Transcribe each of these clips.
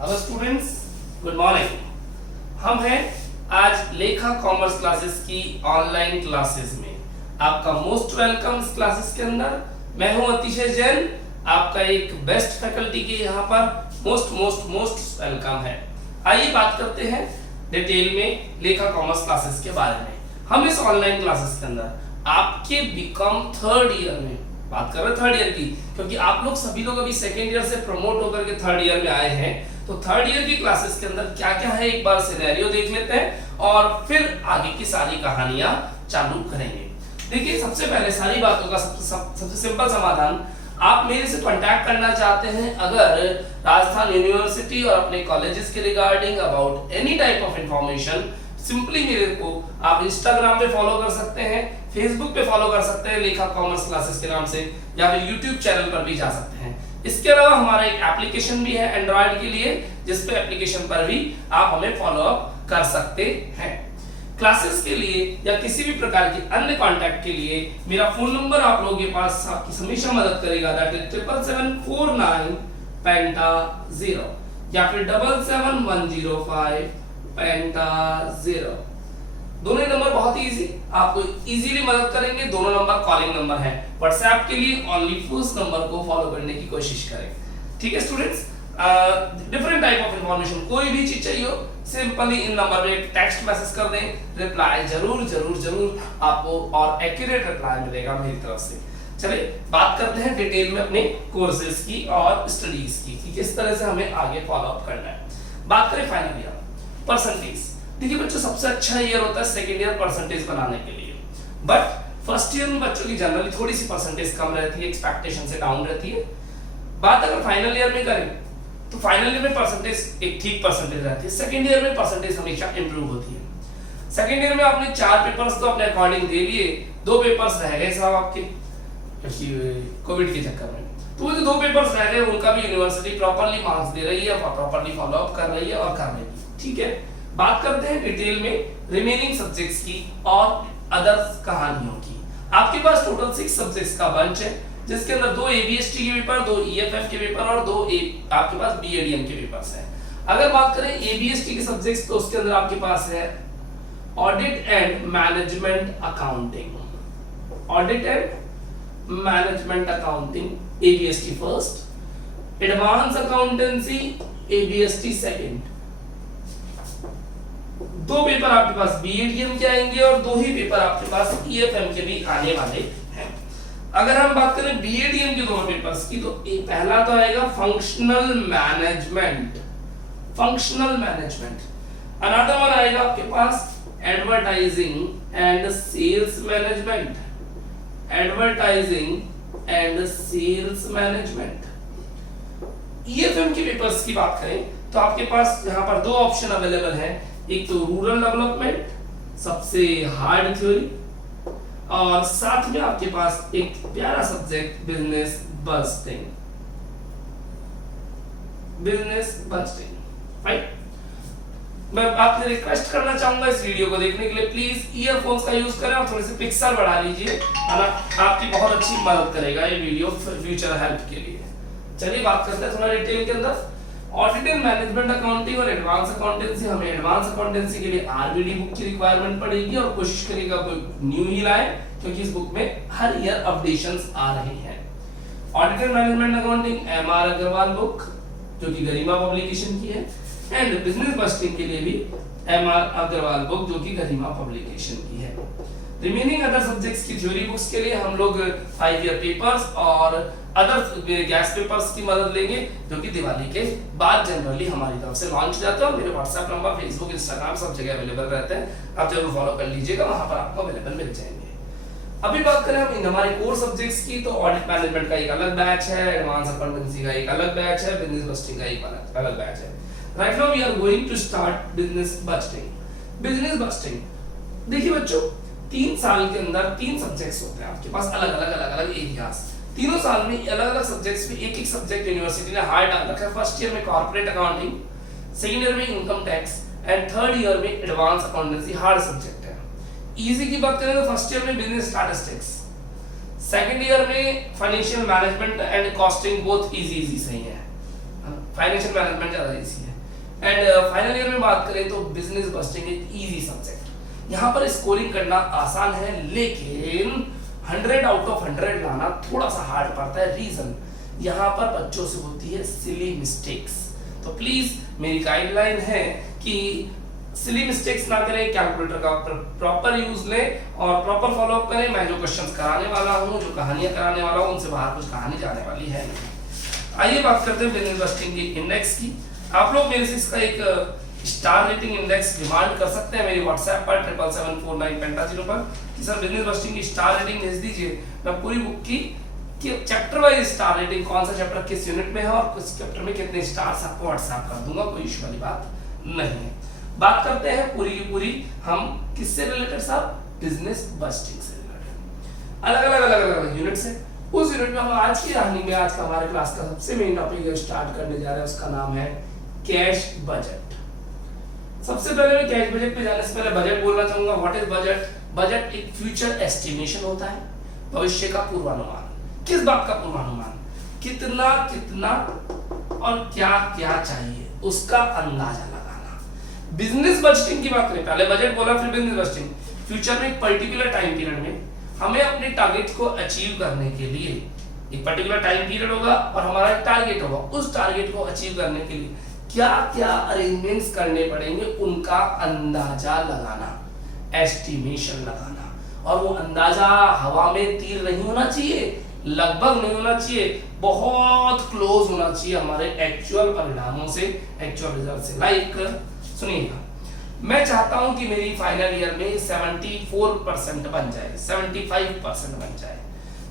Hello students, good morning. हम हैं आज लेखा कॉमर्स क्लासेस की ऑनलाइन क्लासेस में। आपका मोस्ट वेलकम इस क्लासेस के अंदर। मैं हूं अतिशय जैन, आपका एक बेस्ट फैकल्टी के यहाँ पर मोस्ट वेलकम है। आइए बात करते हैं डिटेल में लेखा कॉमर्स क्लासेस के बारे में। हम इस ऑनलाइन क्लासेस के अंदर आपके बीकॉम थर्ड ईयर में बात कर रहे हैं, थर्ड ईयर की, क्योंकि आप लोग सभी लोग अभी सेकेंड ईयर से प्रमोट होकर के थर्ड ईयर में आए हैं। तो थर्ड ईयर की क्लासेस के अंदर क्या क्या है एक बार सिनेरियो देख लेते हैं और फिर आगे की सारी कहानियां चालू करेंगे। देखिए, सबसे पहले सारी बातों का सबसे सिंपल समाधान, आप मेरे से कांटेक्ट करना चाहते हैं अगर राजस्थान यूनिवर्सिटी और अपने कॉलेजेस के regarding about any type of information, simply मेरे को आप इंस्टाग्राम पे फॉलो कर सकते हैं, फेसबुक पे फॉलो कर सकते हैं लेखा कॉमर्स क्लासेस के नाम से, या फिर यूट्यूब चैनल पर भी जा सकते हैं। इसके अलावा हमारा एक एप्लीकेशन भी है एंड्रॉइड के लिए, जिस पे एप्लीकेशन पर भी आप हमें फॉलो अप कर सकते हैं। क्लासेस के लिए या किसी भी प्रकार के अन्य कांटेक्ट के लिए मेरा फोन नंबर आप लोगों के पास आपकी हमेशा मदद करेगा, दैट इज 77749 पेंटा 0 या फिर 77105 पेंटा 0। दोनों ही नंबर बहुत ही इजी, आपको इजीली मदद करेंगे। दोनों नंबर कॉलिंग नंबर है। व्हाट्सएप के लिए ओनली फर्स्ट नंबर को फॉलो करने की कोशिश करें। ठीक है students, different type of information, कोई भी चीज चाहिए हो, सिंपली इन नंबर पे टेक्स्ट मैसेज कर दें, रिप्लाई जरूर आपको और एक्यूरेट रिप्लाई मिलेगा मेरी तरफ से। चलिए बात करते हैं डिटेल में अपने कोर्सेज की और स्टडीज की कि किस तरह से हमें आगे फॉलो अप करना है। बात करें फाइनल ईयर परसेंटेज। देखिए बच्चों, सबसे अच्छा ईयर होता है सेकेंड ईयर परसेंटेज बनाने के लिए, बट फर्स्ट ईयर में बच्चों की जनरली थोड़ी सी परसेंटेज कम रहती है, एक्सपेक्टेशन से डाउन रहती है। बात अगर फाइनल ईयर में करें तो फाइनल ईयर में परसेंटेज एक ठीक परसेंटेज रहती है, सेकेंड ईयर में परसेंटेज हमेशा इंप्रूव होती है। सेकेंड ईयर में आपने 4 पेपर्स तो अपने अकॉर्डिंग दे लिए, 2 पेपर्स रह गए साहब आपके कोविड के चक्कर में, तो वो जो 2 पेपर्स रह गए उनका भी यूनिवर्सिटी प्रॉपर्ली मार्क्स दे रही है और प्रॉपर्ली फॉलो अप कर रही है और कर लेगी। ठीक है, बात करते हैं डिटेल में रिमेनिंग सब्जेक्ट्स की और अदर्स कहानियों की। आपके पास टोटल 6 सब्जेक्ट्स का बंच है, जिसके अंदर 2 एबीएसटी के पेपर, 2 ईएफएफ के पेपर और 2 आपके पास बीएडीएम के पेपर्स हैं। अगर बात करें एबीएसटी के सब्जेक्ट्स, तो उसके अंदर आपके पास है audit and management accounting, audit and management accounting ABST first, advance accountancy ABST second. 2 paper आपके पास बीएडीएम के आएंगे और 2 ही पेपर आपके पास ईएफएम के भी आने वाले हैं। अगर हम बात करें बीएडीएम के दोनों पेपर्स की, तो एक पहला तो आएगा फंक्शनल मैनेजमेंट, अनदर वन आएगा आपके पास advertising and sales management, EFM के पेपर्स की बात करें तो आपके पास यहाँ पर 2 ऑप्शन अवेलेबल हैं, एक तो रूरल डेवलपमेंट, सबसे हार्ड थ्योरी, और साथ में आपके पास एक प्यारा सब्जेक्ट बिजनेस बस्टिंग। राइट, मैं आपसे रिक्वेस्ट करना चाहूंगा इस वीडियो को देखने के लिए प्लीज ईयरफोन्स का यूज करें और थोड़े से पिक्सल बढ़ा लीजिए, आपकी बहुत अच्छी मदद करेगा ये वीडियो फ्यूचर हेल्प के लिए। चलिए बात करते हैं थोड़ा डिटेल के अंदर। ऑडिट एंड मैनेजमेंट अकाउंटिंग और एडवांस अकाउंटेंसी, हमें एडवांस अकाउंटेंसी के लिए आरबीडी बुक की रिक्वायरमेंट पड़ेगी और कोशिश करिएगा कोई न्यू ही लाए, क्योंकि इस बुक में हर ईयर अपडेशंस आ रहे हैं। Audit and management accounting MR Agarwal book जो कि गरिमा पब्लिकेशन की है, एंड बिजनेस बस्टिंग के लिए भी एमआर अग्रवाल बुक जो कि गरिमा पब्लिकेशन की है। रिमेनिंग अदर सब्जेक्ट्स की थ्योरी बुक्स के लिए हम लोग 5 ईयर पेपर्स और अदर गैस पेपर्स की मदद लेंगे, जो कि दिवाली के बाद जनरली हमारी तरफ से लॉन्च हो जाता है। मेरे व्हाट्सएप नंबर, फेसबुक, इंस्टाग्राम सब जगह अवेलेबल रहते हैं, आप जरूर फॉलो कर लीजिएगा, वहां पर आपको अवेलेबल मिल जाएंगे। अभी बात करें हम हमारे कोर सब्जेक्ट्स की, तो ऑडिट मैनेजमेंट का एक अलग बैच है, एडवांस अकाउंटेंसी का एक अलग बैच है, बिजनेस बस्टिंग का एक अलग बैच है। Right now we are going to start business budgeting. देखिए बच्चों, 3 साल के अंदर 3 सब्जेक्ट्स होते हैं आपके पास, अलग अलग एरियाज। तीनों साल में अलग अलग सब्जेक्ट्स में एक सब्जेक्ट यूनिवर्सिटी ने हार्ड डाल रखा है। फर्स्ट ईयर में कॉर्पोरेट अकाउंटिंग, सेकंड ईयर में income tax and third year में एडवांस अकाउंटेंसी हार्ड सब्जेक्ट है। इजी की बात करें तो फर्स्ट ईयर में बिजनेस स्टैटिस्टिक्स, सेकंड ईयर में financial management and costing both easy सही है, फाइनेंशियल मैनेजमेंट ज्यादा इजी है। एंड फाइनल ईयर में बात करें तो बिजनेस बस्टिंग एक इजी सब्जेक्ट, यहाँ पर स्कोरिंग करना आसान है, लेकिन 100 आउट ऑफ 100 लाना थोड़ा सा हार्ड पड़ता है। रीजन, यहाँ पर बच्चों से होती है सिली मिस्टेक्स। तो प्लीज मेरी गाइडलाइन है कि सिली मिस्टेक्स ना करें, कैलकुलेटर का प्रॉपर यूज लें और प्रॉपर फॉलो अप करें। मैं जो क्वेश्चंस कराने वाला हूँ, जो कहानियां कराने वाला हूँ, उनसे बाहर कुछ कहानी जाने वाली है नहीं। आइए बात करते हैं बिजनेस बस्टिंग की इंडेक्स की। आप लोग मेरे से इसका एक स्टार रेटिंग इंडेक्स डिमांड कर सकते हैं मेरी व्हाट्सएप पर 777495 पर कि सर बिजनेस बस्टिंग की स्टार रेटिंग भेज दीजिए। मैं पूरी बुक की कि चैप्टर वाइज स्टार रेटिंग, कौन सा चैप्टर किस यूनिट में है और किस चैप्टर में कितने स्टार्स आपको व्हाट्सएप कर दूंगा, कोई इशू वाली बात नहीं है। बात करते हैं पूरी की पूरी हम किससे रिलेटेड साहब, बिजनेस बस्टिंग से रिलेटेड। अलग-अलग यूनिट से, उस यूनिट में हम आज की कहानी में, आज का हमारे क्लास का सबसे मेन टॉपिक जो स्टार्ट करने जा रहे हैं उसका नाम है कैश बजट। सबसे पहले मैं कैश बजट पे जाने से पहले बजट बोलना चाहूंगा। What is budget? बजट एक फ्यूचर एस्टिमेशन होता है, भविष्य का पूर्वानुमान। किस बात का पूर्वानुमान? कितना कितना और क्या क्या चाहिए उसका अंदाजा लगाना। बिजनेस बजटिंग की बात करें, पहले बजट बोला फिर बिजनेस बजटिंग। फ्यूचर में एक पर्टिकुलर टाइम पीरियड में हमें अपने टारगेट को अचीव करने के लिए एक पर्टिकुलर टाइम पीरियड होगा और हमारा एक टारगेट होगा। उस टारगेट को अचीव करने के लिए क्या क्या अरेंजमेंट्स करने पड़ेंगे उनका अंदाजा लगाना, एस्टिमेशन लगाना। और वो अंदाजा हवा में तीर नहीं होना चाहिए, लगभग नहीं होना चाहिए, बहुत क्लोज होना चाहिए हमारे एक्चुअल परिणामों से, एक्चुअल रिजल्ट से। लाइक सुनिएगा, मैं चाहता हूं कि मेरी फाइनल ईयर में 74% बन जाए, 75% बन जाए।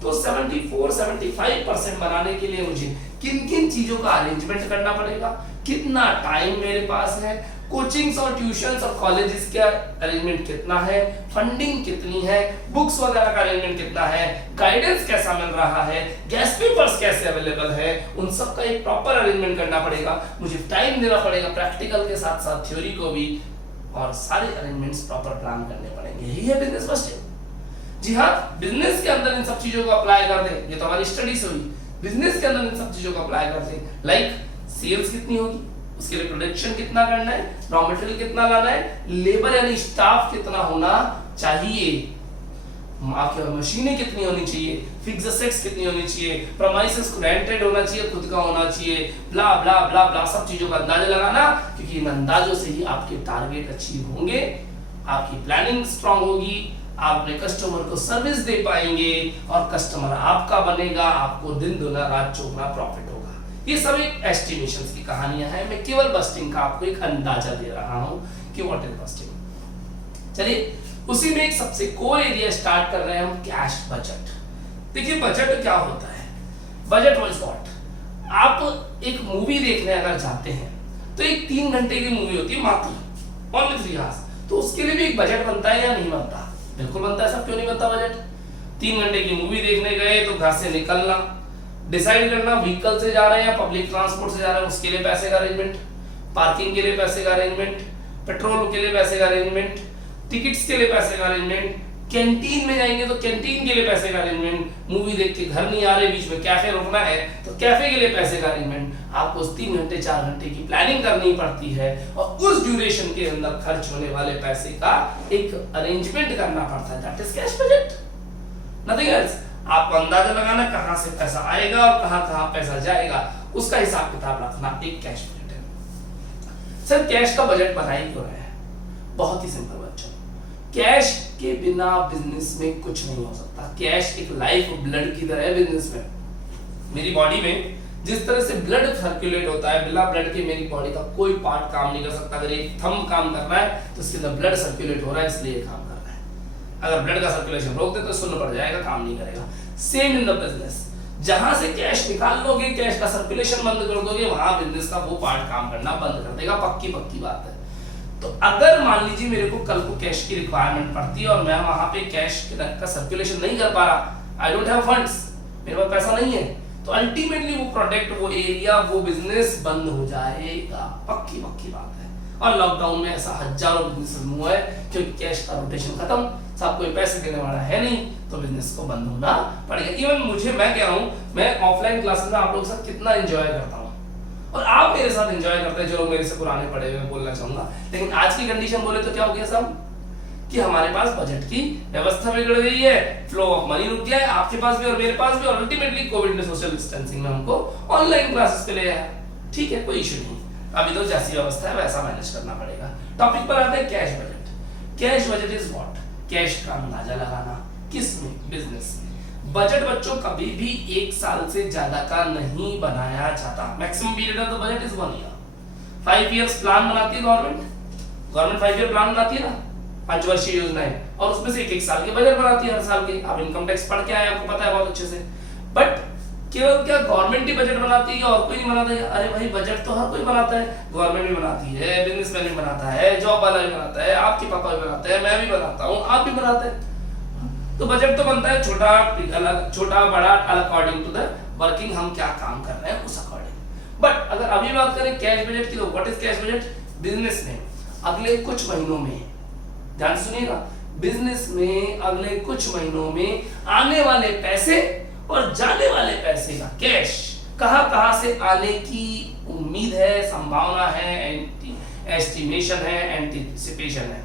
तो 74-75% बनाने के लिए मुझे किन किन चीजों का अरेंजमेंट करना पड़ेगा, कितना टाइम मेरे पास है, कोचिंग्स और ट्यूशंस और कॉलेजेस का अरेंजमेंट कितना है, फंडिंग कितनी है, बुक्स वगैरह का अरेंजमेंट कितना है, गाइडेंस कैसा मिल रहा है, गेस्ट पेपर्स कैसे अवेलेबल है, उन सब का एक प्रॉपर अरेंजमेंट करना पड़ेगा। मुझे टाइम देना पड़ेगा प्रैक्टिकल के साथ साथ थ्योरी को भी, और सारे अरेंजमेंट्स प्रॉपर प्लान करने पड़ेंगे। यही है बिजनेस बस्टिंग। जी हाँ, बिजनेस के अंदर इन सब चीजों को अप्लाई कर दें, ये तो हमारी स्टडी से हुई। बिजनेस के अंदर इन सब चीजों को अप्लाई कर दें, लाइक सेल्स कितनी होगी, उसके लिए प्रोडक्शन कितना करना है, रॉ मटेरियल कितना लाना है, लेबर यानी स्टाफ कितना होना चाहिए, मशीनें कितनी होनी चाहिए, फिक्स्ड एसेट्स कितनी होनी चाहिए, प्रीमाइसेस रेंटेड होना चाहिए, खुद का होना चाहिए, ब्ला ब्ला ब्ला ब्ला, सब चीजों का अंदाजा लगाना। क्योंकि इन अंदाजों से ही आपके टारगेट अचीव होंगे, आपकी प्लानिंग स्ट्रांग होगी, आप अपने कस्टमर को सर्विस दे पाएंगे और कस्टमर आपका बनेगा, आपको दिन दुना रात चौगुना प्रॉफिट होगा। ये सब एक एस्टिमेशंस की कहानियां हैं। मैं केवल बस्टिंग का आपको एक अंदाजा दे रहा हूं कि व्हाट इज बस्टिंग। चलिए उसी में एक सबसे कोर एरिया स्टार्ट कर रहे हैं हम, कैश बजट। देखिए बजट क्या होता है, बजट वाज व्हाट। आप एक मूवी देखने अगर जाते हैं तो एक 3 घंटे की मूवी होती है मात्र, ओनली 3 आवर्स, तो उसके लिए भी एक बजट बनता है या नहीं बनता? बिल्कुल बनता है। सब क्यों नहीं बनता बजट? 3 घंटे की मूवी देखने गए तो घर से निकलना, डिसाइड करना व्हीकल से जा रहे हैं या पब्लिक ट्रांसपोर्ट से जा रहे हैं, उसके लिए पैसे का अरेंजमेंट, पार्किंग के लिए पैसे का अरेंजमेंट, पेट्रोल के लिए पैसे का अरेंजमेंट, टिकट्स के लिए पैसे का अरेंजमेंट, कैंटीन में जाएंगे तो कैंटीन के लिए पैसे का अरेंजमेंट, मूवी देख के घर नहीं आ रहे, बीच में कैफे रुकना है तो कैफे के लिए पैसे का अरेंजमेंट। आपको 3 घंटे 4 घंटे की प्लानिंग करनी पड़ती है और उस ड्यूरेशन के अंदर खर्च होने वाले पैसे का एक अरेंजमेंट करना पड़ता है। That is cash budget, nothing else. आपको अंदाजा लगाना कहां से पैसा आएगा और कहां पैसा जाएगा, उसका हिसाब किताब रखना एक कैश बजट है। सर कैश का बजट बनाई क्यों रहे हैं? बहुत ही सिंपल बच्चों, कैश के बिना बिजनेस में कुछ नहीं हो सकता। कैश एक लाइफ ब्लड की तरह है बिजनेस में। मेरी बॉडी में जिस तरह से ब्लड सर्कुलेट होता है, बिना ब्लड के मेरी बॉडी का कोई पार्ट काम नहीं कर सकता। अगर एक थंब काम कर रहा है तो उसके अंदर ब्लड सर्कुलेट हो रहा है, इसलिए ये काम कर रहा है। अगर ब्लड का सर्कुलेशन रोक दे तो सुन्न पड़ जाएगा, काम नहीं करेगा। सेम इन द बिजनेस, जहां से कैश निकाल लोगे, कैश का सर्कुलेशन बंद कर दोगे, वहां बिजनेस का वो पार्ट काम करना बंद कर देगा। पक्की बात है। तो अगर मान लीजिए मेरे को कल को कैश की रिक्वायरमेंट पड़ती है और मैं वहां पे कैश का सर्कुलेशन नहीं कर पा रहा, आई डोंट हैव फंड्स, मेरे पास पैसा नहीं है, तो अल्टीमेटली वो प्रोडक्ट, वो एरिया, वो बिजनेस बंद हो जाएगा। पक्की बात है। और लॉकडाउन में ऐसा हजारों बिजनेस हुआ है क्योंकि कैश का रोटेशन खत्म, सब कोई पैसे देने वाला है नहीं, तो बिजनेस को बंद होना पड़ेगा। इवन मुझे, मैं कह रहा हूं, मैं ऑफलाइन क्लासेस में आप लोगों के साथ कितना एंजॉय करता हूं, और आप मेरे साथ एंजॉय करते हैं जो लोग मेरे से पुराने पढ़े हुए, बोलना चाहूंगा। लेकिन आज की कंडीशन बोले तो क्या हो गया साहब कि हमारे पास बजट की व्यवस्था बिगड़ गई है, फ्लो ऑफ मनी रुक गया है, आपके पास भी और मेरे पास भी, और अल्टीमेटली कोविड ने सोशल डिस्टेंसिंग में हमको ऑनलाइन क्लासेस पे ले आया। ठीक है, कोई इशू नहीं, अभी तो जैसी व्यवस्था है वैसा मैनेज करना पड़ेगा। टॉपिक पर आते हैं cash budget. Cash budget is what? Cash का अंदाजा लगाना। किसमें? बिजनेस में। बजट बच्चों कभी भी एक साल से ज्यादा का नहीं बनाया जाता। Maximum period of the budget is 1 year. 5 years plan बनाती है गवर्नमेंट 5 ईयर प्लान बनाती है ना, 5 वर्षीय योजनाएं, और उसमें से एक साल के बजट बनाती है हर साल के। आप इनकम टैक्स पढ़ के आए, आपको पता है बहुत अच्छे से। बट केवल क्या गवर्नमेंट ही बजट बनाती है और कोई नहीं बनाता है? अरे भाई बजट तो हर कोई बनाता है, गवर्नमेंट भी बनाती है, बिजनेसमैन भी बनाता है, जॉब वाला भी बनाता है, आपके पापा भी बनाते हैं, मैं भी बनाता हूँ, आप भी बनाते हैं। तो बजट तो बनता है छोटा अलग, छोटा बड़ा अकॉर्डिंग टू द वर्किंग, हम क्या काम कर रहे हैं उस अकॉर्डिंग। बट अगर अभी बात करें कैश बजट की, तो what is cash budget? Business में अगले कुछ महीनों में, ध्यान से सुनिएगा, बिजनेस में अगले कुछ महीनों में आने वाले पैसे और जाने वाले पैसे का कैश कहां से आने की उम्मीद है, संभावना है, एस्टिमेशन है, एंटिसिपेशन है,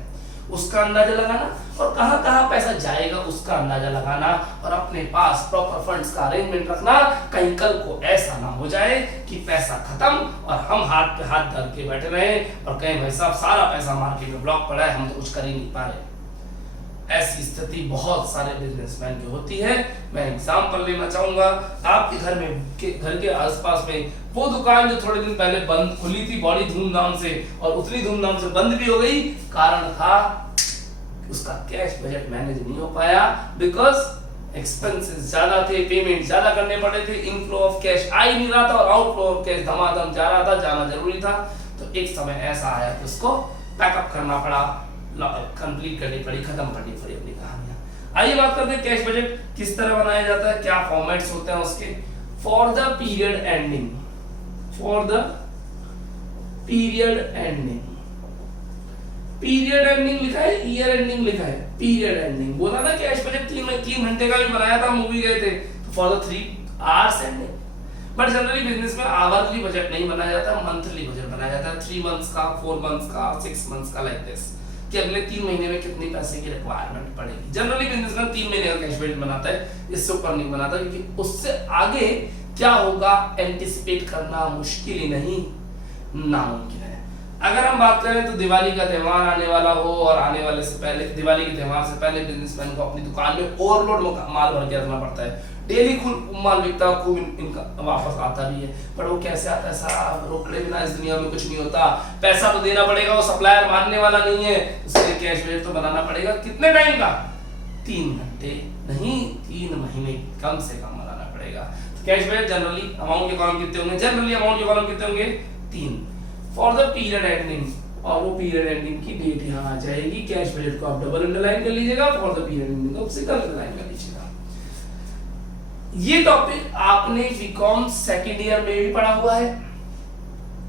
उसका अंदाजा लगाना, और कहां पैसा जाएगा उसका अंदाजा लगाना, और अपने पास प्रॉपर फंड्स का अरेंजमेंट रखना, कहीं कल को ऐसा ना हो जाए कि पैसा खत्म और हम हाथ पे हाथ धर के बैठे रहे और कहें भाई साहब सारा पैसा मार्केट में ब्लॉक पड़ा है, हम तो कुछ कर ही नहीं पा रहे। ऐसी स्थिति बहुत सारे बिजनेसमैन की होती है। मैं एग्जांपल लेना चाहूंगा, आपके घर के आसपास में वो दुकान जो थोड़े दिन पहले बंद खुली थी बड़ी धूमधाम से, और उतनी धूमधाम से बंद भी हो गई, कारण था उसका कैश बजट मैनेज नहीं हो पाया, बिकॉज एक्सपेंसेस ज्यादा थे, पेमेंट ज्यादा करने पड़े थे, इनफ्लो ऑफ कैश आ ही नहीं रहा था और आउटफ्लो ऑफ कैश धमाधम जा रहा था, जाना जरूरी था। तो एक समय ऐसा आया कि उसको पैकअप करना पड़ा, कंप्लीट करनी पड़ी, खत्म करनी पड़ी अपनी कहानियां। आइए बात करते हैं कैश बजट किस तरह बनाया जाता है, क्या फॉर्मेट्स होते हैं उसके। For the period ending, for the period ending, period ending लिखा है, ईयर एंडिंग लिखा है, पीरियड एंडिंग। बोला ना कैश बजट 3 घंटे का भी बनाया था, मूवी गए थे, तो for the 3 hours ending. But generally business में आवरली बजट नहीं बनाया जाता, मंथली बजट बनाया जाता है, 3 मंथ्स का, 4 मंथ्स का, 6 मंथ्स का, लाइक दिस, कि अगले 3 महीने में कितनी पैसे की रिक्वायरमेंट पड़ेगी। जनरली बिजनेसमैन 3 महीने का कैश बजट बनाता है, इससे ऊपर नहीं बनाता, क्योंकि उससे आगे क्या होगा एंटिसिपेट करना मुश्किल ही नहीं नामुमकिन है। अगर हम बात करें तो दिवाली का त्यौहार आने वाला हो, और आने वाले से पहले, दिवाली के त्यौहार से पहले बिजनेसमैन को अपनी दुकान में ओवरलोड माल भर के रखना पड़ता है, डेली खूब माल बिकता है, खूब इनका वापस आता भी है। पर वो कैसे आता है साहब? रोकड़े बिना इस दुनिया में कुछ नहीं होता, पैसा तो देना पड़ेगा, वो सप्लायर मानने वाला नहीं है, उसके कैश बजट तो बनाना पड़ेगा। कितने टाइम का? 3 घंटे नहीं, 3 महीने कम से कम बनाना पड़ेगा। तो कैश बजट जनरली अमाउंट के कॉलम कितने होंगे? जनरली अमाउंट के कॉलम कितने होंगे? 3। फॉर द पीरियड एंडिंग, और वो पीरियड एंडिंग की डेट यहाँ आ जाएगी। कैश बजट को आप डबल अंडरलाइन कर लीजिएगा, फॉर द पीरियड एंडिंग को सिंगल अंडरलाइन कर लीजिएगा। ये टॉपिक आपने बीकॉम सेकंड ईयर में भी पढ़ा हुआ है।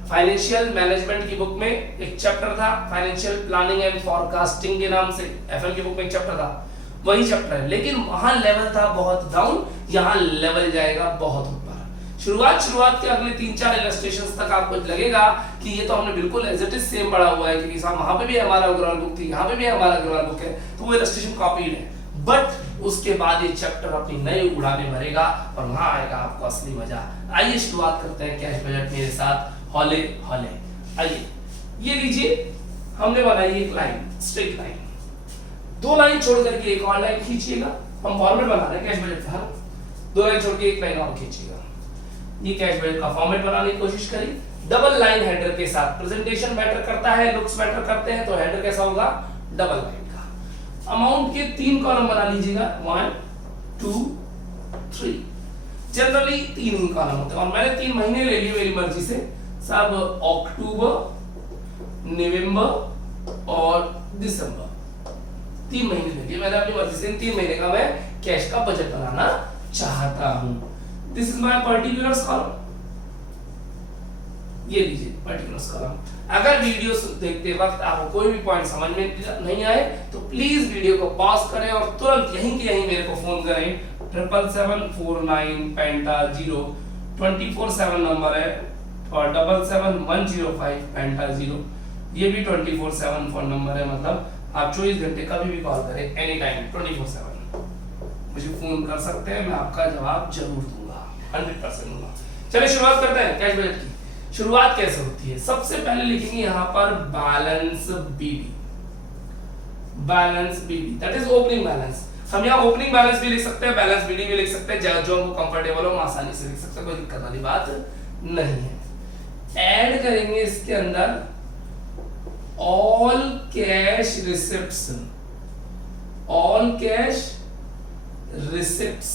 फाइनेंशियल मैनेजमेंट की बुक में एक चैप्टर था फाइनेंशियल प्लानिंग एंड फॉरकास्टिंग के नाम से, एफएम की बुक में एक चैप्टर था, वही चैप्टर है, लेकिन वहां लेवल था बहुत डाउन, यहाँ लेवल जाएगा बहुत ऊपर। शुरुआत के अगले 3-4 इलस्ट्रेशंस तक आपको लगेगा कि ये तो हमने बिल्कुल एज इट इज सेम पढ़ा हुआ है, क्योंकि साहब वहां पे भी हमारा ग्रामर बुक थी, यहाँ पे भी हमारा ग्रामर बुक है, तो वो इलस्ट्रेशन कॉपीड है। बट उसके बाद ये चैप्टर अपनी नई उड़ाने भरेगा और वहां आएगा आपको असली मजा। आइए शुरुआत करते हैं कैश बजट मेरे साथ, हौले हौले। आइए ये लीजिए, हमने बनाई एक लाइन, स्ट्रेट लाइन, 2 लाइन छोड़ करके एक और लाइन खींचिएगा। हम फॉर्मेट बना रहे हैं कैश बजट का, 2 लाइन छोड़ के एक लाइन और खींचिएगा। ये कैश बजट का फॉर्मेट बनाने की कोशिश करिए, डबल लाइन हेडर के साथ। प्रेजेंटेशन मैटर करता है, लुक्स मैटर करते हैं, तो हेडर कैसा होगा? Double line. अमाउंट के 3 कॉलम बना लीजिएगा, 1 2 3। जनरली 3 ही कॉलम होते हैं, और मैंने 3 महीने ले लिए मेरी मर्जी से, सब अक्टूबर, नवंबर और दिसंबर, 3 महीने ले लिए मैंने अपनी मर्जी से। 3 महीने का मैं कैश का बजट बनाना चाहता हूं। This is my particulars column, ये लीजिए पर्टिकुलर्स कॉलम। अगर वीडियो देखते वक्त आपको कोई भी पॉइंट समझ में नहीं आए तो प्लीज वीडियो को पॉज करें और तुरंत यहीं के यहीं मेरे को फोन करें। 77749 पेंटा 0 24/7 नंबर है, और 77105 पेंटा 0। ये भी 24/7 फोन नंबर है, मतलब आप 24 घंटे कभी भी कॉल करें, एनी टाइम 24/7 मुझे फोन कर सकते हैं, मैं आपका जवाब जरूर दूंगा, 100% दूंगा। चलिए शुरुआत करते हैं कैश बजट की। शुरुआत कैसे होती है? सबसे पहले लिखेंगे यहाँ पर balance BD, balance BD that is opening balance. हम यहाँ ओपनिंग बैलेंस भी लिख सकते हैं, बैलेंस बीडी भी लिख सकते हैं, जो हमको कंफर्टेबल हो हम आसानी से लिख सकते हैं, कोई दिक्कत वाली बात नहीं है। ऐड करेंगे इसके अंदर all cash receipts, all cash receipts,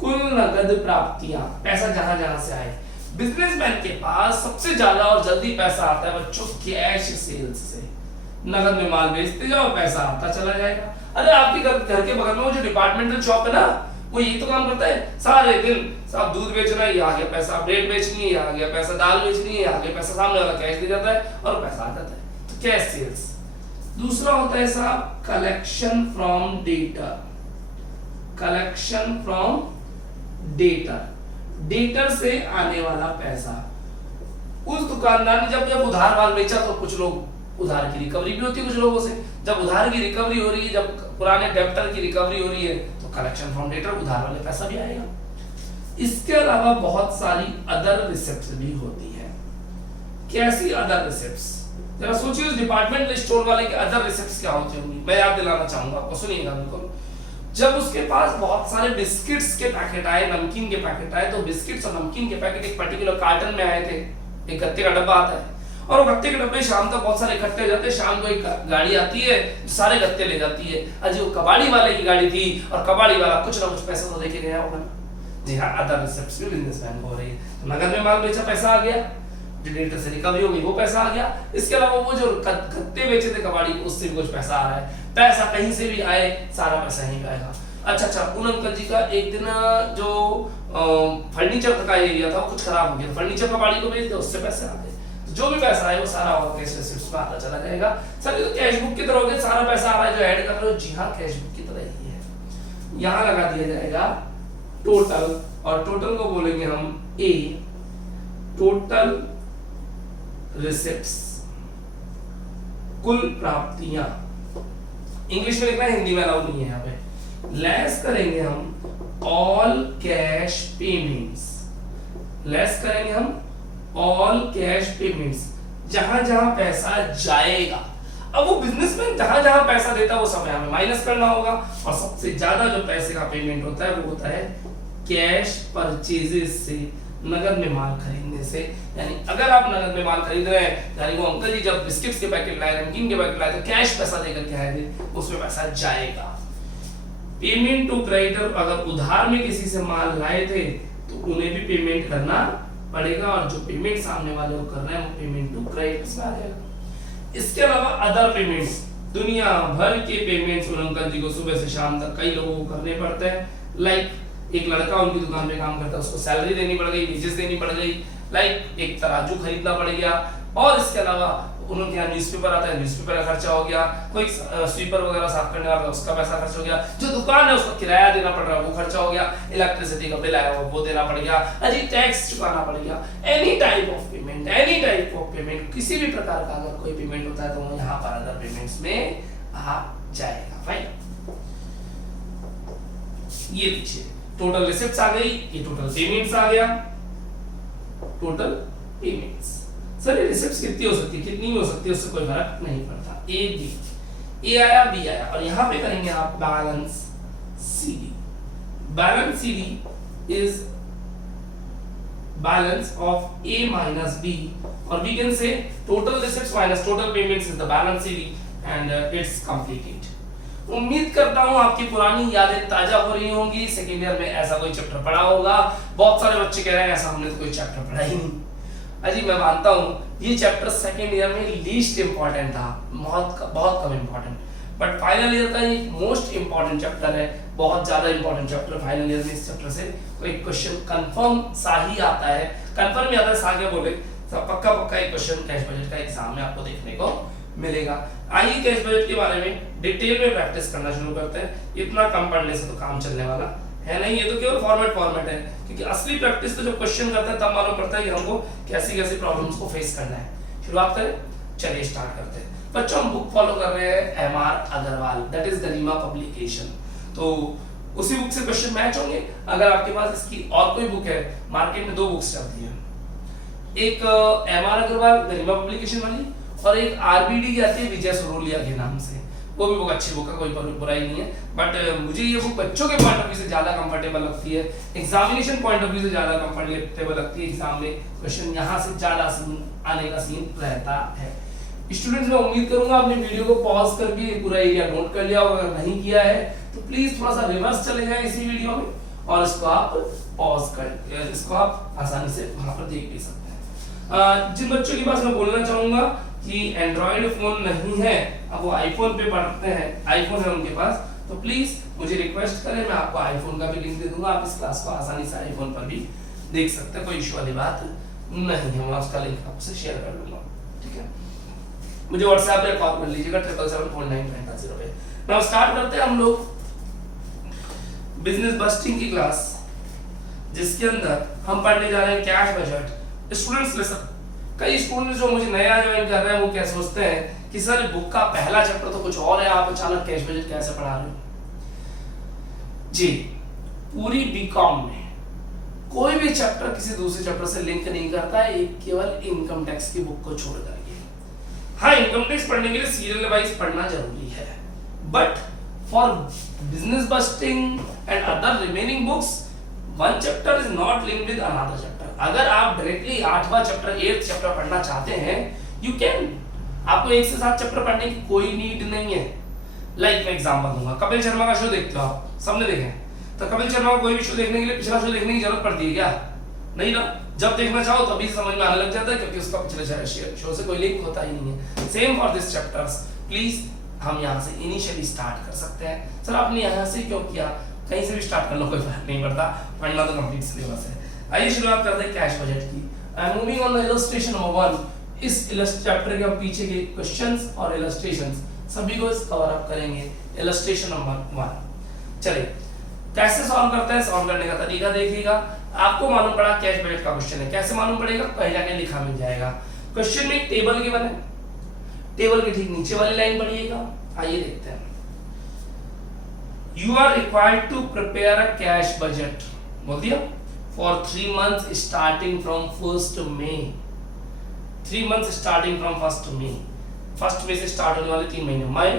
कुल नगद प्राप्तियां, पैसा जहां जहां से आए। बिजनेसमैन के पास सबसे ज्यादा और जल्दी पैसा आता है बच्चों कैश सेल्स से। नगद में माल बेचते जाओ, पैसा आता चला जाएगा। अरे आपके घर के बगल में वो जो डिपार्टमेंटल शॉप है ना, वो यही तो काम करता है सारे दिन। साहब दूध बेचना है, ये आ गया पैसा, ब्रेड बेचनी है, ये आ गया पैसा, दाल बेचनी है, ये आ गया पैसा, सामने वाला कैश दे जाता है और पैसा आ जाता है, तो कैश सेल्स। दूसरा होता है साहब collection from debtor, collection from debtor, debtor से आने वाला पैसा। उस दुकानदार ने जब उधार माल बेचा तो कुछ लोग उधार की रिकवरी भी होती है कुछ लोगों से। जब उधार की रिकवरी हो रही है, जब पुराने डेब्टर की रिकवरी हो रही है, तो कलेक्शन फ्रॉम डेटर, उधार वाले पैसा भी आएगा। इसके अलावा बहुत सारी अदर रिसिप्ट्स भी होती है। कैसी अदर रिसिप्ट्स? जरा सोचिए उस डिपार्टमेंटल स्टोर वाले के अदर रिसिप्ट्स क्या होती होंगी। मैं याद दिलाना चाहूंगा आपको, सुनिएगा बिल्कुल। जब उसके पास बहुत सारे बिस्किट्स के पैकेट आए, नमकीन के पैकेट आए, तो बिस्किट्स और नमकीन के पैकेट एक पर्टिकुलर कार्टन में आए थे, एक गत्ते का डब्बा आता है, और वो गत्ते के डब्बे शाम तक बहुत सारे इकट्ठे हो जाते हैं। शाम को एक गाड़ी आती है, सारे गत्ते ले जाती है। अजी वो कबाड़ी वाले की गाड़ी थी, और कबाड़ी वाला कुछ ना कुछ पैसा तो देके गया होगा। जी हाँ, अदर रिसिप्ट्स भी बिजनेसमैन को हो रही है। तो नगद में माल बेचा, पैसा आ गया, जो डेटर से रिकवरी हो गई वो पैसा आ गया। इसके अलावा वो जो गत्ते बेचे थे कबाड़ी, उससे भी कुछ पैसा आ रहा है। पैसा कहीं से भी आए, सारा पैसा यहीं पे आएगा। अच्छा, उन अंकल जी का एक दिन जो फर्नीचर का एरिया था वो कुछ खराब हो गया, फर्नीचर कबाड़ी को बेच दो, उससे पैसे आ गए। जो भी पैसा आए वो सारा और कैश रिसिप्ट्स में आता चला जाएगा। सर ये तो कैश बुक की तरह हो गया, सारा पैसा आ रहा है जो ऐड कर रहे हो। जी हाँ, कैश बुक की तरह ही है। यहाँ लगा दिया जाएगा टोटल, और टोटल को बोलेंगे हम ए, टोटल रिसिप्ट्स, कुल प्राप्तियां। इंग्लिश में लिखना है, हिंदी में अलाउ नहीं है यहाँ पे। लेस करेंगे हम ऑल कैश पेमेंट्स, लेस करेंगे हम ऑल कैश पेमेंट्स, जहां जहां पैसा जाएगा। अब वो बिजनेसमैन जहां जहां पैसा देता है वो सब हमें माइनस करना होगा, और सबसे ज्यादा जो पैसे का पेमेंट होता है वो होता है कैश परचेजेस से, नगद में माल खरीदने से। यानी अगर आप नगद में माल खरीद रहे हैं, यानी वो अंकल जी जब बिस्किट्स के पैकेट लाए, नमकीन के पैकेट लाए, तो कैश पैसा देकर के आए थे, उसमें पैसा जाएगा। पेमेंट टू क्रेडिटर, अगर उधार में किसी से माल लाए थे तो उन्हें भी पेमेंट करना पड़ेगा, और जो पेमेंट सामने वाले को कर रहे हैं वो पेमेंट टू क्रेडिटर्स में आ जाएगा। इसके अलावा अदर पेमेंट्स, दुनिया भर के पेमेंट्स उन अंकल जी को सुबह से शाम तक कई लोगों को करने पड़ते हैं। लाइक एक लड़का उनकी दुकान पे काम करता है, उसको सैलरी देनी पड़ गई, वेजेस देनी पड़ गई, लाइक एक तराजू खरीदना पड़ गया, और इसके अलावा उनके यहाँ न्यूज़पेपर आता है, न्यूज़पेपर का खर्चा हो गया, कोई स्वीपर वगैरह साफ करने वाला उसका पैसा खर्च हो गया, जो दुकान है उसका किराया देना पड़ रहा है वो खर्चा हो गया, इलेक्ट्रिसिटी का बिल आया वो देना पड़ गया, अजी टैक्स चुकाना पड़ गया। Any type of payment, any type of payment, किसी भी प्रकार का अगर कोई पेमेंट होता है तो वो यहाँ पर अदर पेमेंट्स में आ जाएगा। फाइन, ये पीछे टोटल रिसिप्ट्स आ गई, ये टोटल पेमेंट्स आ गया, टोटल पेमेंट्स। सर ये रिसिप्ट्स कितनी हो सकती है, कितनी हो सकती है, उससे कोई फर्क नहीं पड़ता। ए बी, ए आया बी आया, और यहां पे करेंगे आप balance CD. Balance CD is balance of A minus B, और we can say total receipts minus total payments is the balance CD, and it's completed. उम्मीद करता हूं आपकी पुरानी यादें ताजा हो रही होंगी। सेकेंड ईयर में ऐसा कोई चैप्टर पढ़ा होगा। बहुत सारे बच्चे कह रहे हैं ऐसा हमने तो कोई चैप्टर पढ़ा ही नहीं। अजी मैं मानता हूं ये चैप्टर सेकेंड ईयर में लीस्ट इंपॉर्टेंट था, बहुत कम इंपॉर्टेंट, बट फाइनल ईयर का ये मोस्ट इंपॉर्टेंट चैप्टर है, बहुत ज्यादा इंपॉर्टेंट चैप्टर। फाइनल ईयर में इस चैप्टर से कोई क्वेश्चन कंफर्म सा ही आता है, कंफर्म ही आता है, सा क्या बोले, पक्का एक क्वेश्चन कैश बजट का एग्जाम में आपको देखने को मिलेगा। आइए कैश बजट के बारे में डिटेल में प्रैक्टिस करना शुरू करते हैं। इतना कम पढ़ने से तो काम चलने वाला है नहीं, ये तो केवल फॉर्मेट है, क्योंकि असली प्रैक्टिस तो जब क्वेश्चन करते हैं तब मालूम पड़ता है कि हमको कैसी कैसी प्रॉब्लम्स को फेस करना है। शुरुआत करें, चलिए स्टार्ट करते हैं। बच्चों हम बुक फॉलो कर रहे हैं MR Agarwal, that is Garima publication, तो उसी बुक से क्वेश्चन मैच होंगे। अगर आपके पास इसकी और कोई बुक है, मार्केट में 2 बुक्स चलती है, एक एमआर अग्रवाल गरिमा पब्लिकेशन वाली और एक आरबीडी की आती है विजय सरोलिया के नाम से, वो भी बुक अच्छी बुक है, कोई बुराई नहीं है, बट मुझे ये बुक बच्चों के पॉइंट ऑफ व्यू से ज्यादा कंफर्टेबल लगती है, एग्जामिनेशन पॉइंट ऑफ व्यू से ज्यादा कंफर्टेबल लगती है। एग्जाम में क्वेश्चन यहाँ से ज्यादा आने का सीन रहता है। स्टूडेंट्स, मैं उम्मीद करूंगा आपने वीडियो को पॉज करके पूरा एरिया नोट कर लिया होगा, अगर नहीं किया है तो प्लीज थोड़ा सा रिवर्स चले जाएं इसी वीडियो में और इसको आप पॉज कर, इसको आप आसानी से वहां पर देख भी सकते हैं। जिन बच्चों के पास मैं बोलना चाहूंगा कि एंड्रॉइड फोन नहीं है, अब वो आईफोन पे पढ़ते हैं, आईफोन है उनके पास, तो प्लीज मुझे रिक्वेस्ट करें, मैं आपको आईफोन का भी लिंक दे दूंगा, आप इस क्लास को आसानी से आईफोन पर भी देख सकते हैं, कोई इशू वाली बात नहीं है, मैं उसका लिंक आपसे शेयर कर दूंगा, ठीक है। मुझे व्हाट्सएप पे कॉल कर लीजिएगा 77749 पे। नाउ स्टार्ट करते हैं हम लोग बिजनेस बस्टिंग की क्लास, जिसके अंदर हम पढ़ने जा रहे हैं कैश बजट। स्टूडेंट्स लिसन, कई स्टूडेंट्स जो मुझे नया ज्वाइन कर रहे हैं वो क्या सोचते हैं कि सर बुक का पहला चैप्टर तो कुछ और है, आप अचानक कैश बजट कैसे पढ़ा रहे हो? जी, पूरी बीकॉम में कोई भी चैप्टर किसी दूसरे चैप्टर से लिंक नहीं करता है, एक केवल इनकम टैक्स की बुक को छोड़ करके। हाँ, इनकम टैक्स पढ़ने के लिए सीरियल वाइज पढ़ना जरूरी है, but for business budgeting and other remaining books one chapter is not linked with another chapter. अगर आप डायरेक्टली 8वां चैप्टर 8th चैप्टर पढ़ना चाहते हैं, यू कैन, आपको 1 से 7 चैप्टर पढ़ने की कोई नीड नहीं है। लाइक मैं एग्जांपल दूंगा, कपिल शर्मा का शो देखते हो आप, सबने देखे, तो कपिल शर्मा का कोई भी शो देखने के लिए पिछला शो देखने की जरूरत पड़ती है क्या? नहीं ना, जब देखना चाहो तभी समझ में आने लग जाता है, क्योंकि उसका पिछले शो से कोई लिंक होता ही नहीं है। Same for this chapters, please हम यहाँ से इनिशियली स्टार्ट कर सकते हैं। सर आपने यहाँ से क्यों किया? कहीं से भी स्टार्ट कर लो, कोई फर्क नहीं पड़ता, पढ़ना तो कंप्लीट सिलेबस है। आइए शुरुआत करते हैं कैश बजट की। I am moving on the illustration number 1। इस चैप्टर के पीछे के क्वेश्चंस और इलस्ट्रेशंस सभी को कवर अप करेंगे। इलस्ट्रेशन नंबर 1, चलिए कैसे सॉल्व करते हैं, सॉल्व करने का तरीका देखिएगा। आपको मालूम पड़ा कैश बजट का क्वेश्चन है, कैसे मालूम पड़ेगा? कहीं जाके लिखा मिल जाएगा। क्वेश्चन में एक टेबल गिवन है, टेबल के ठीक नीचे वाली लाइन पढ़िएगा। आइए देखते हैं। You are required to prepare a cash budget, बोल दिया, for 3 months starting from 1st May। 3 months starting from 1st May। 1st May से स्टार्ट होने वाले 3 महीने, मई,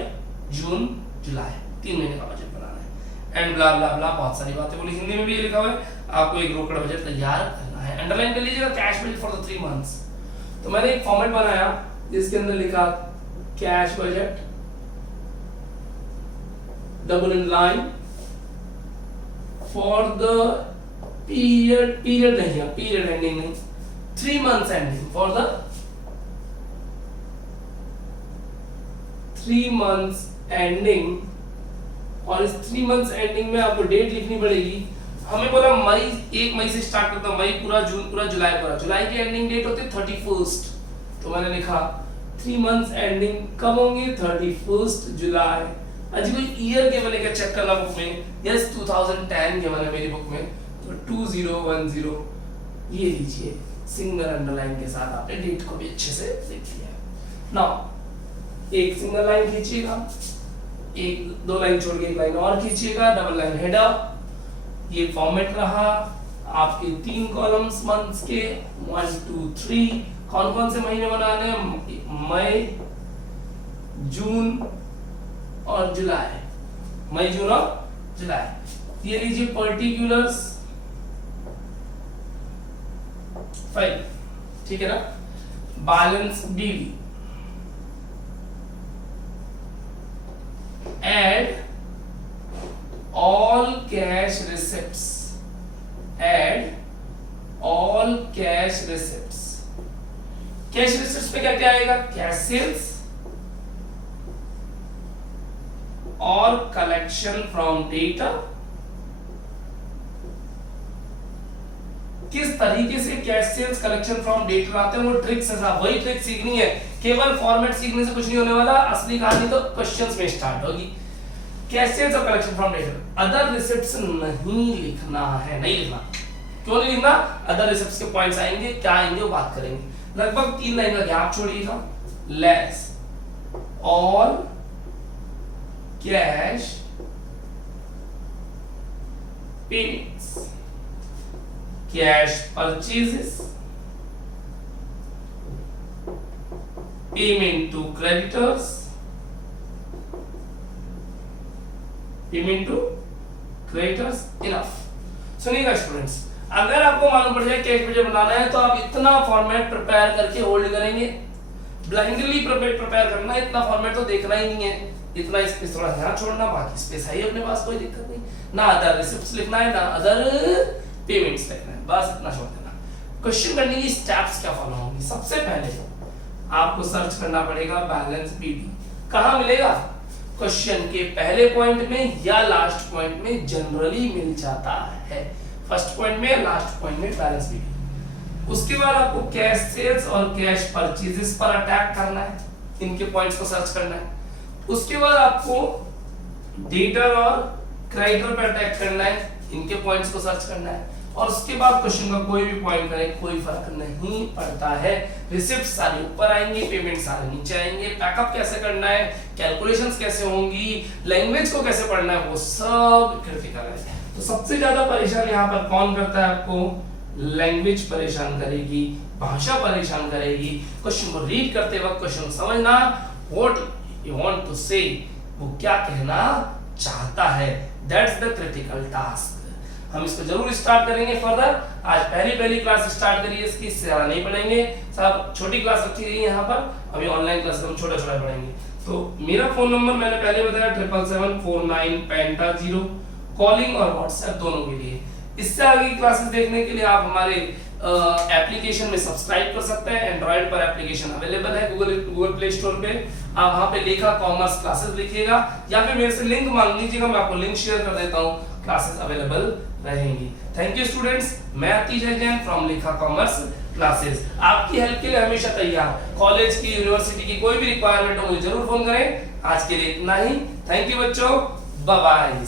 जून, जुलाई, 3 महीने का बजट बनाना है। एंड ब्ला ब्ला ब्ला, बहुत सारी बातें बोली, हिंदी में भी ये लिखा हुआ है, आपको एक रोकड़ बजट तैयार करना है। अंडरलाइन कर लीजिएगा cash budget for the 3 months। तो मैंने एक फॉर्मेट बनाया जिसके अंदर लिखा cash budget, double in line, for the period नहीं है, पीरियड एंडिंग नहीं, 3 months ending, for the 3 months ending. और इस 3 months एंडिंग में आपको डेट लिखनी पड़ेगी। हमें बोला मई, 1 मई से स्टार्ट करता हूं, मई पूरा, जून पूरा, जुलाई पूरा। जुलाई की एंडिंग डेट होती है 31st, तो मैंने लिखा 3 months एंडिंग कब होंगे? 31st जुलाई। अजी कोई ईयर के बने क्या चेक करना बुक में? यस 2010 के बने मेरी बुक में, तो 2010 ये लीजिए, सिंगल अंडरलाइन के साथ आपने डेट को भी अच्छे से लिख लिया। नाउ एक सिंगल लाइन खींचिएगा, एक 2 लाइन छोड़ के एक लाइन और खींचिएगा, डबल लाइन हेडर। ये फॉर्मेट रहा आपके 3 कॉलम्स मंथ्स के, 1 2 3। कौन कौन से महीने बनाने हैं? मई, जून और जुलाई, मई, जून और जुलाई। ये लीजिए पर्टिकुलर्स 5, ठीक है ना। Balance BD, add all cash receipts, add all cash receipts। Cash receipts पे क्या क्या आएगा? कैश सेल्स और कलेक्शन फ्रॉम डेटा। किस तरीके से कैश सेल्स कलेक्शन फ्रॉम डेटा आते हैं वो ट्रिक्स है साहब, वही ट्रिक सीखनी है। केवल फॉर्मेट सीखने से कुछ नहीं होने वाला, असली कहानी तो क्वेश्चंस में स्टार्ट होगी। कैश सेल्स और collection from debtor. Other receipts नहीं लिखना है, नहीं लिखना। क्यों नहीं लिखना? अदर रिसिप्ट्स के पॉइंट्स आएंगे, क्या आएंगे वो बात करेंगे। लगभग 3 लाइन का गैप छोड़िएगा। Less all cash payments, cash purchases, payment to creditors, payment to creditors, enough. सुनिएगा स्टूडेंट्स, अगर आपको मालूम पड़ जाए कैश बजट बनाना है तो आप इतना फॉर्मेट प्रिपेयर करके होल्ड करेंगे। ब्लाइंडली प्रिपेयर करना, इतना फॉर्मेट तो देखना ही नहीं है। इतना स्पेस थोड़ा ध्यान छोड़ना, बाकी स्पेस है ही अपने पास, कोई दिक्कत नहीं। ना अदर रिसिप्ट्स लिखना है, ना अदर पेमेंट्स लिखना है, बस इतना छोड़ देना। क्वेश्चन करने की स्टेप्स क्या फॉलो होंगी? सबसे पहले आपको सर्च करना पड़ेगा बैलेंस बीडी। कहां मिलेगा? क्वेश्चन के पहले पॉइंट में या लास्ट पॉइंट में जनरली मिल जाता है। फर्स्ट पॉइंट में या लास्ट पॉइंट में बैलेंस बीडी। उसके बाद आपको कैश सेल्स और कैश परचेजेस पर अटैक करना है, इनके पॉइंट्स को सर्च करना है। उसके बाद आपको डेटर और क्रेडिटर पर अटैक करना है, इनके पॉइंट्स को सर्च करना है। और उसके बाद क्वेश्चन का कोई भी पॉइंट करें, कोई फर्क नहीं पड़ता है। रिसिप्ट सारे ऊपर आएंगे, पेमेंट सारे नीचे आएंगे। पैकअप कैसे करना है, कैलकुलेशंस कैसे होंगी, लैंग्वेज को कैसे पढ़ना है, वो सब क्रिटिकल है। तो सबसे ज्यादा परेशान यहाँ पर कौन करता है आपको? लैंग्वेज परेशान करेगी, भाषा परेशान करेगी। क्वेश्चन को रीड करते वक्त क्वेश्चन समझना, व्हाट यू वांट टू से, वो क्या कहना चाहता है, दैट्स द क्रिटिकल टास्क। हम इसको जरूर स्टार्ट करेंगे फर्दर। आज पहली क्लास स्टार्ट करिए इसकी, इससे ज्यादा नहीं पढ़ेंगे। सब छोटी क्लास रखी गई है यहाँ पर, अभी ऑनलाइन क्लास हम छोटा पढ़ेंगे। तो मेरा फोन नंबर मैंने पहले बताया 77749 कॉलिंग और व्हाट्सएप दोनों के लिए। इससे आगे की क्लासेस देखने के लिए आप हमारे एप्लीकेशन में सब्सक्राइब कर सकते हैं। एंड्रॉइड पर एप्लीकेशन अवेलेबल है गूगल प्ले स्टोर पे। आप वहां पे लेखा कॉमर्स क्लासेस लिखिएगा या फिर मेरे से लिंक मांग लीजिएगा, मैं आपको लिंक शेयर कर देता हूं, क्लासेस अवेलेबल रहेंगी। थैंक यू स्टूडेंट्स, मैं अतिशय जैन फ्रॉम लेखा कॉमर्स क्लासेस, आपकी हेल्प के लिए हमेशा तैयार। कॉलेज की, यूनिवर्सिटी की कोई भी रिक्वायरमेंट हो मुझे जरूर फोन करें। आज के लिए इतना ही। थैंक यू बच्चों, बाय बाय।